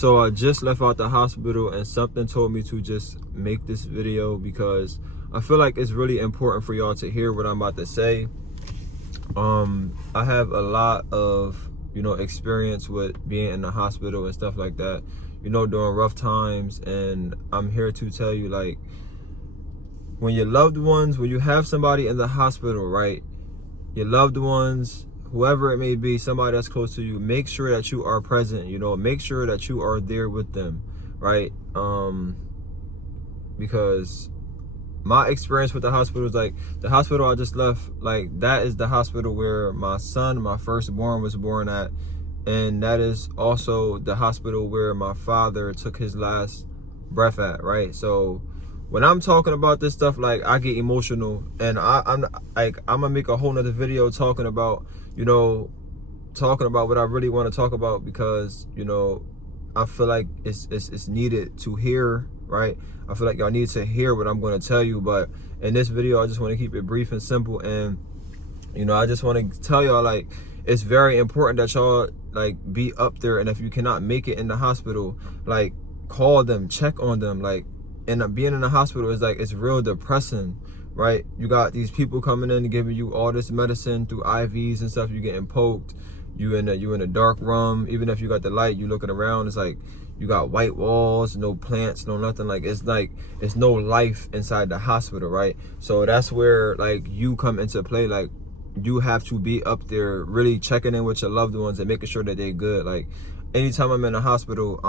So I just left out the hospital and something told me to just make this video because I feel like it's really important for y'all to hear what I'm about to say. I have a lot of, experience with being in the hospital and stuff like that, during rough times. And I'm here to tell you, like, when your loved ones, when you have somebody in the hospital, right? Your loved ones, whoever it may be, somebody that's close to you, make sure that you are present, make sure that you are there with them, right? Because my experience with the hospital is like the hospital I just left, like that is the hospital where my son, my firstborn, was born at. And that is also the hospital where my father took his last breath at, right? So when I'm talking about this stuff, like, I get emotional, and I'm gonna make a whole nother video talking about what I really want to talk about, because I feel like it's needed to hear, right? I feel like y'all need to hear what I'm going to tell you. But in this video, I just want to keep it brief and simple. And I just want to tell y'all, like, it's very important that y'all, like, be up there. And if you cannot make it in the hospital, like, call them, check on them. Like, and being in the hospital is like, it's real depressing, right? You got these people coming in and giving you all this medicine through IVs and stuff. You getting poked. You in a dark room. Even if you got the light, you looking around, it's like you got white walls, no plants, no nothing. Like, it's no life inside the hospital, right? So that's where, like, you come into play. Like, you have to be up there really checking in with your loved ones and making sure that they're good. Like, anytime I'm in the hospital,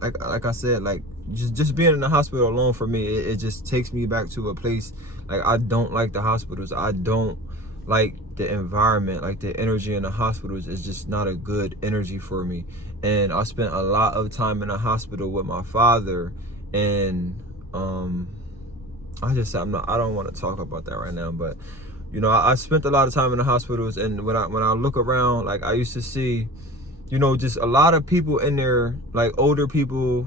like I said, like, just being in the hospital alone, for me, it just takes me back to a place. Like, I don't like the hospitals. I don't like the environment. Like, the energy in the hospitals is just not a good energy for me. And I spent a lot of time in the hospital with my father, and I don't want to talk about that right now. But I spent a lot of time in the hospitals, and when I look around, like, I used to see just a lot of people in there, like older people,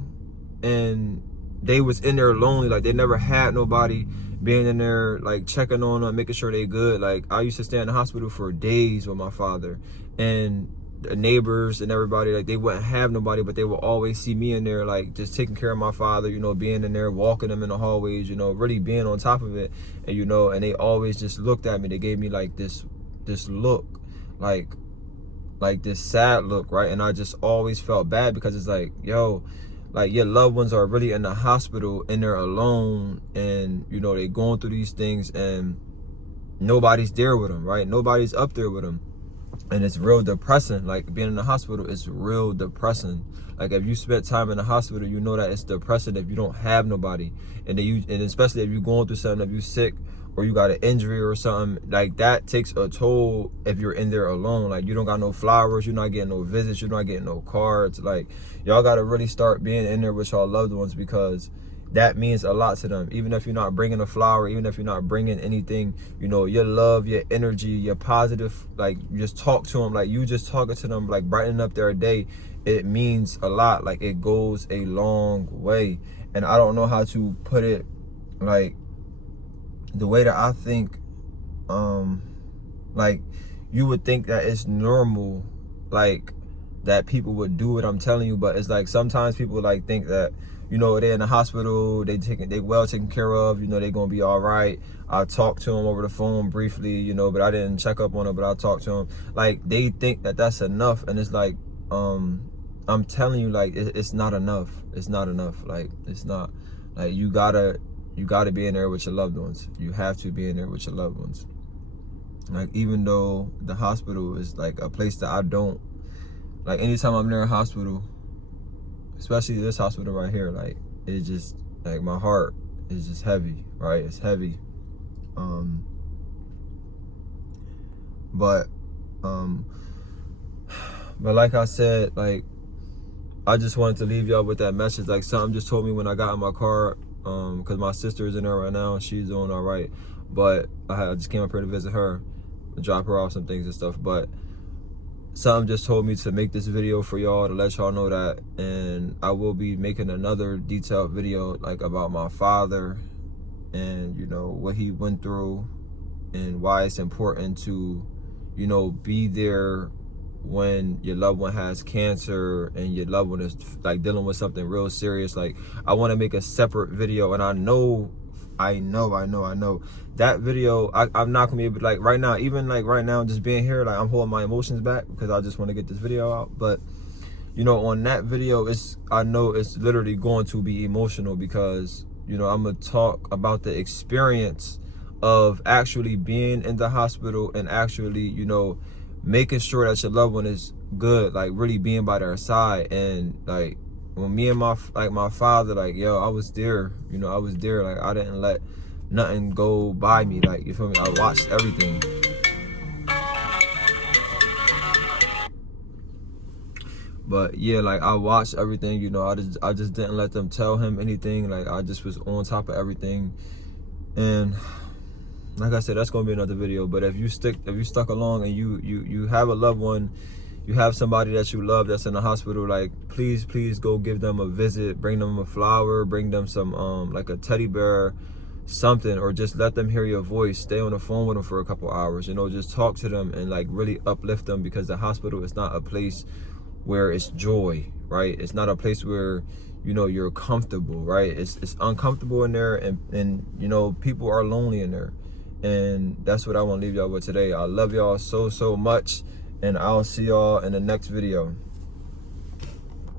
and they was in there lonely. Like, they never had nobody being in there, like, checking on them, making sure they good. Like, I used to stay in the hospital for days with my father, and the neighbors and everybody, like, they wouldn't have nobody, but they would always see me in there, like, just taking care of my father, being in there, walking them in the hallways, really being on top of it. And and they always just looked at me. They gave me, like, this look, like this sad look, right? And I just always felt bad, because it's like, yo, like, your loved ones are really in the hospital and they're alone, and they going through these things, and nobody's there with them, right? Nobody's up there with them. And it's real depressing. Like, being in the hospital is real depressing. Like, if you spent time in the hospital, you know that it's depressing if you don't have nobody. And especially if you're going through something, if you're sick or you got an injury or something, like, that takes a toll if you're in there alone. Like, you don't got no flowers, you're not getting no visits, you're not getting no cards. Like, y'all got to really start being in there with y'all loved ones, because that means a lot to them. Even if you're not bringing a flower, even if you're not bringing anything, your love, your energy, your positive, like, you just talk to them, like, you just talking to them, like, brightening up their day, it means a lot. Like, it goes a long way. And I don't know how to put it, like, the way that I think, like, you would think that it's normal, like, that people would do what I'm telling you. But it's like, sometimes people, like, think that they're in the hospital, they well taken care of, they're gonna be all right. I talked to them over the phone briefly, but I didn't check up on them, but I talked to them. Like, they think that that's enough. And it's like, I'm telling you, like, it's not enough. It's not enough. Like, it's not. Like, you gotta be in there with your loved ones. You have to be in there with your loved ones. Like, even though the hospital is, like, a place that I don't, like, anytime I'm near a hospital, especially this hospital right here, like, it just, like, my heart is just heavy, right? It's heavy. But like I said, like, I just wanted to leave y'all with that message. Like, something just told me when I got in my car, because my sister is in there right now and she's doing all right. But I just came up here to visit her, to drop her off some things and stuff. But something just told me to make this video for y'all, to let y'all know that. And I will be making another detailed video, like, about my father and what he went through, and why it's important to be there when your loved one has cancer and your loved one is like dealing with something real serious. Like, I want to make a separate video, and I know that video, I'm not gonna be able to, like, right now, even like right now, just being here, like, I'm holding my emotions back because I just want to get this video out. But you know, on that video, I know it's literally going to be emotional, because you know, I'm gonna talk about the experience of actually being in the hospital and actually, you know, making sure that your loved one is good, like really being by their side. And like, when me and my father, like, yo, I was there, you know, I was there. Like, I didn't let nothing go by me, like, you feel me? I watched everything. But yeah, like, I watched everything, you know. I just didn't let them tell him anything. Like, I just was on top of everything. And like I said, that's gonna be another video. But if you stuck along and you have a loved one, you have somebody that you love that's in the hospital, like, please go give them a visit, bring them a flower, bring them some like a teddy bear, something, or just let them hear your voice. Stay on the phone with them for a couple hours, you know, just talk to them and like really uplift them, because the hospital is not a place where it's joy, right? It's not a place where, you know, you're comfortable, right? It's uncomfortable in there, and you know, people are lonely in there. And that's what I want to leave y'all with today. I love y'all so much, and I'll see y'all in the next video.